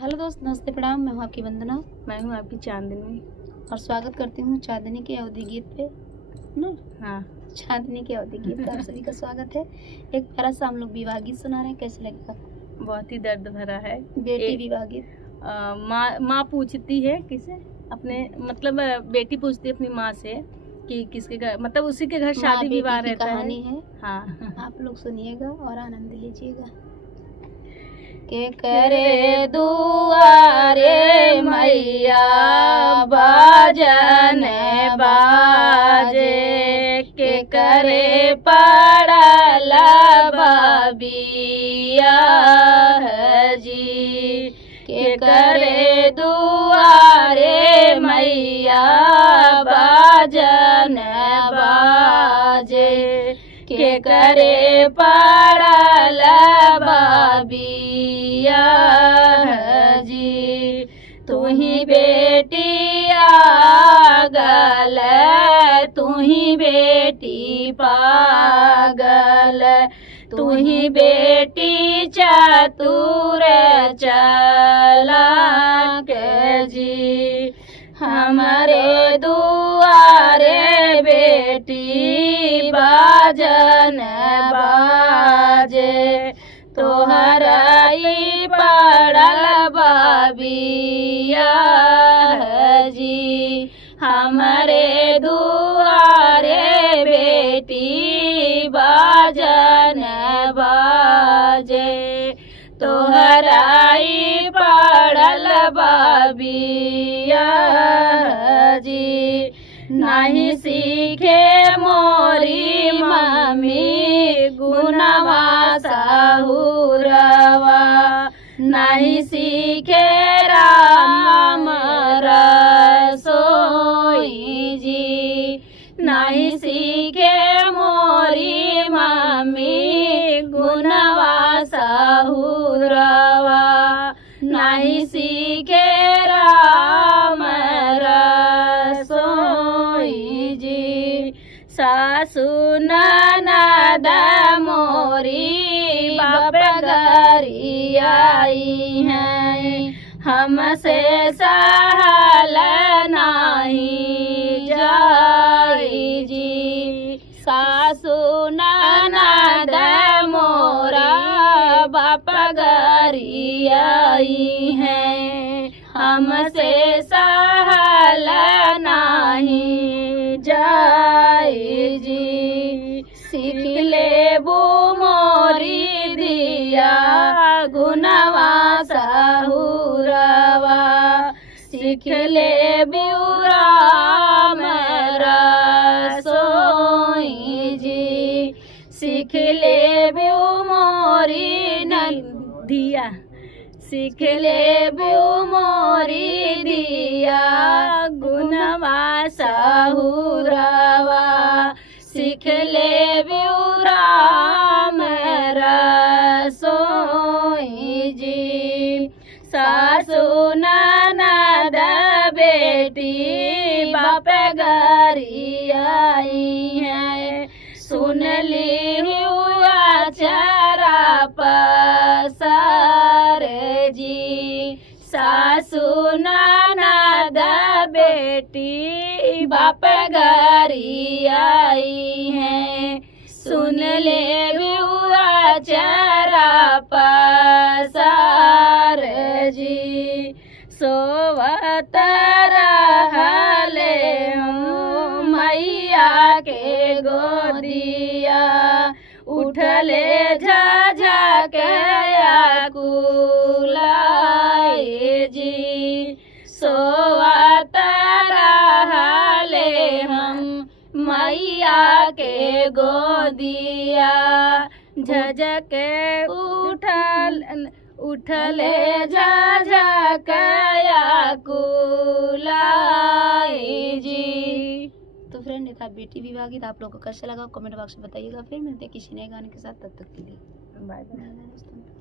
Hello दोस्त, नमस्ते, प्रणाम। मैं हूँ आपकी वंदना। मैं हूँ आपकी चांदनी और स्वागत करती हूँ चांदनी के अवधि गीत पे ना। हाँ, चांदनी के अवधि गीत पे आप सभी का स्वागत है। एक प्यारा सा हम लोग विवाह गीत सुना रहे हैं, कैसे लगेगा? बहुत ही दर्द भरा है। बेटी विवाह गीत। माँ पूछती है किसे, अपने मतलब बेटी पूछती है अपनी माँ से कि किसके घर, मतलब उसी के घर शादी विवाह रहता है। कहानी है। हाँ, आप लोग सुनिएगा और आनंद लीजिएगा। के करे दुआरे मैया बाजन बाजे, के करे पड़ल बाबिया जी, के करे दुआरे मैया बाजन बाजे, के करे पड़ल बाबिया जी। तू ही बेटिया गल, तू ही बेटी पागल, तू ही बेटी चतुर चालाक जी। हमारे दुआरे बेटी बाजन बाजे, तोहराई पड़ल बाबिया जी। हमारे दुआरे बेटी बाजन बाजे, तोहराई पड़ल बाबिया जी। नहीं सीखे मोरी मम्मी गुनवा साहुरवा, नहीं सीखे राम रसोई जी। नहीं सीखे मोरी मम्मी गुनवा साहुरवा, नहीं सीखे राम रसोई जी। सासु ननद मोरी बाप घरी आई हैं, हमसे सहल नहीं जाई जी। सासु ननद मोरा बाप घरी आई हैं, हमसे सहल नहीं जाई जी। सीख लेबू मोरी दिया गुनवा साहुरवा, सीख लेबू राम रसोई जी। सीख लेबू मोरी दिया सीख लेबू मोरी दिया गुनवा साहुरवा, सीख लेबू राम रसोई जी। सासु ननद बेटी बाप घरी आई है, सुन ली हुआ चरा पसार जी। सासु ननद बेटी बाप घरी आई है, सुन ले हुआ चरा पसार जी। सोवत रहले मैया के गोदिया, उठले झझक कुलाई जी। सोवत रहले हम मैया के गोदिया, झझक उठले झझक कुलाई जी। तो फ्रेंड, ये था बेटी विवाह गीत। आप लोगों को कैसा लगा कमेंट बॉक्स में बताइएगा। फिर मिलते हैं किसी नए गाने के साथ, तब तक के लिए बाय बाय। दोस्तों।